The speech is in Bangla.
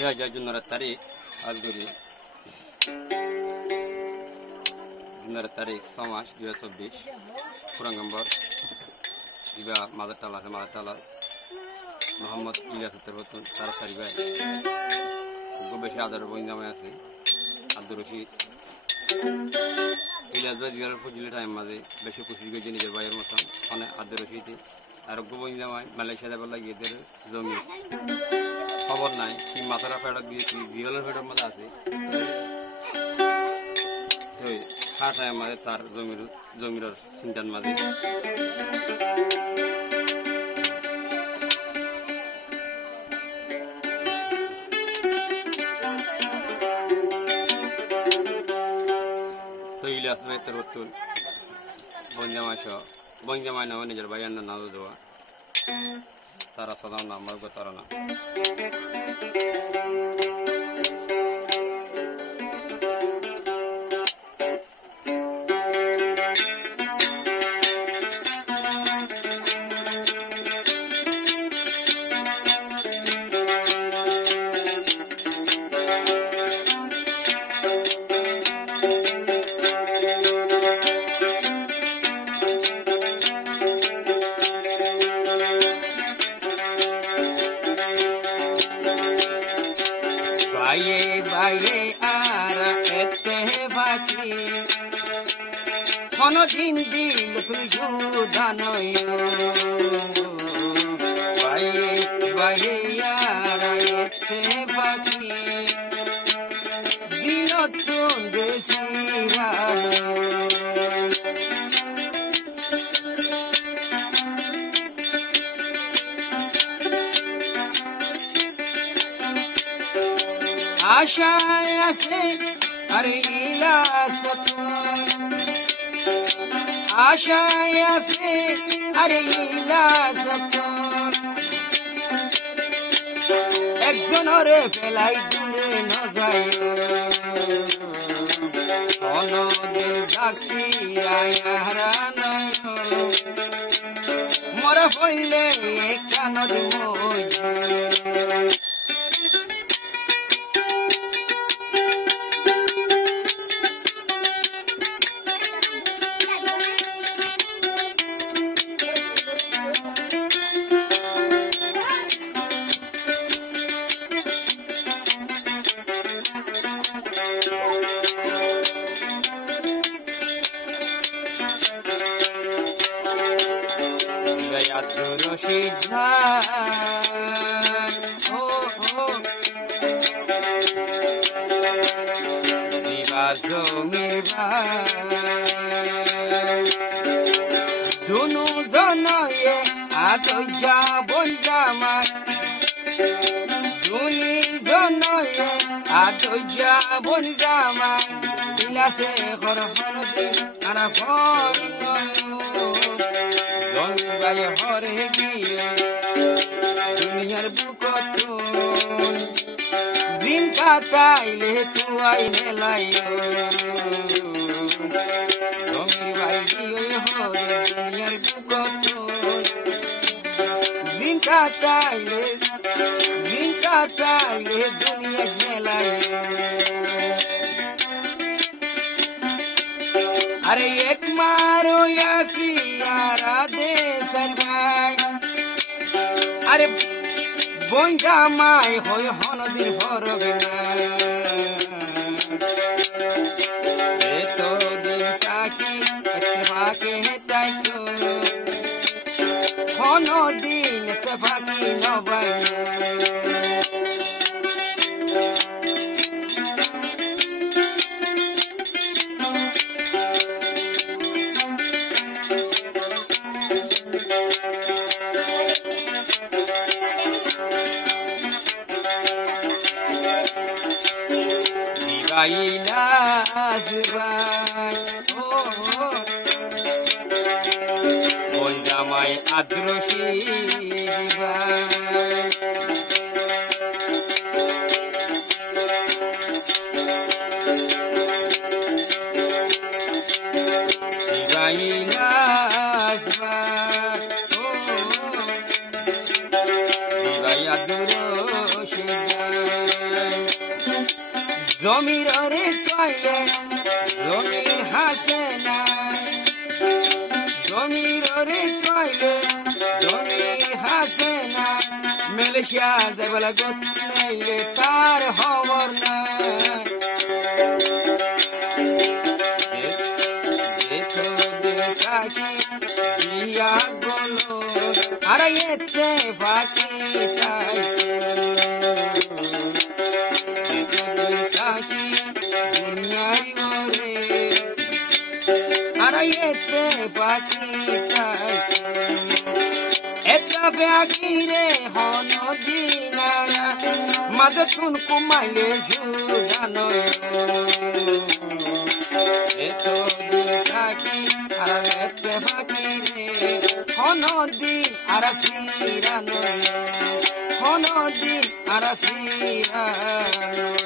জুনের তারিখ আজ করি জুনের তারিখ 6 মাস 2024 পুরান নম্বর দিবা মাদার টালা আছে মাদার টালা মোহাম্মদ ইলিয়াস উত্তরবর্তন তারা সারি ভাই খুব বেশি আদার বইন্দামে আছে আব্দুর রশিদ ইলিয়াস ভাই দিগার ফজিলে টাইম মাঝে বেশি খুশি গেছে নিজের ভাইয়ের মতন মানে আব্দুর রশিদ আর বইন্দামায় মালয়েশিয়া যাবার লাগিয়ে জমি খবর নাই কি মাথারা ফেরত দিয়ে কি জিওলের ফেরত মধ্যে আছে খাটায় মাঝে তার জমির চিন্তার মাঝে তো ইলিয়াস ভাই তোর বর্তুল বঞ্জামাই নামে নিজের ভাইয়ের নাম দেওয়া তারা সাধারণ নাম তারা না বায়ে আর এতে বাকি কোনদিন দিল তুই সুদানয় বায়ে আর এতে বাকি দিল তুন দেশিরানো আশায় আছে আরে ইলাস আশায় আছে আরে ইলাস একজনরে ফেলাই দূরে ন যায় অনদিন ডাকছি আয়ারা নয় মরে হইলে কানদ মই রশিদ দিবা জমির দুনু জনয়ে আদজা বলজামা দুনি জনয়ে আদজা বলজামা ইলাসে খরফর আনা ফর জঙ্গায় হরে গিয়ে দুনিয়ার বুকত দিন কাটাইলে তুয়াই মেলাই জমির ভাই গিয়ে হরে দুনিয়ার বুকত দিন কাটাইলে দুনিয়া মেলাই আরে এক মারো আসি আরাধে সরগাই আরে বইটা মাই হই হনদিন হরবে না এতো দিন তাকি ফাঁকে তাই তো হনদিন ফাঁকি নবাই ইলাস ভাই বলজামাই আদ্রশি ভাই ইলাস ভাই আদ্রশি ভাই জমির রে কইলে জমি হাসে না জমির রে কইলে জমি হাসে না মেলেশিয়া যাইবেলা গত নাইলে তার খবর না দেখো দেখাকি দিয়া বলো আর এতে ফাঁকি চাই দুনিয়ায় ওরে আর এতে ফাঁকি চাই একটা ব্যাগি রে হন দিনারা মাঝে চুন কুমাইলে জানো এতো দিন থাকি আর একটা বাকি রে হন দিন আর ফিরানো হন দিন আর ফিরানো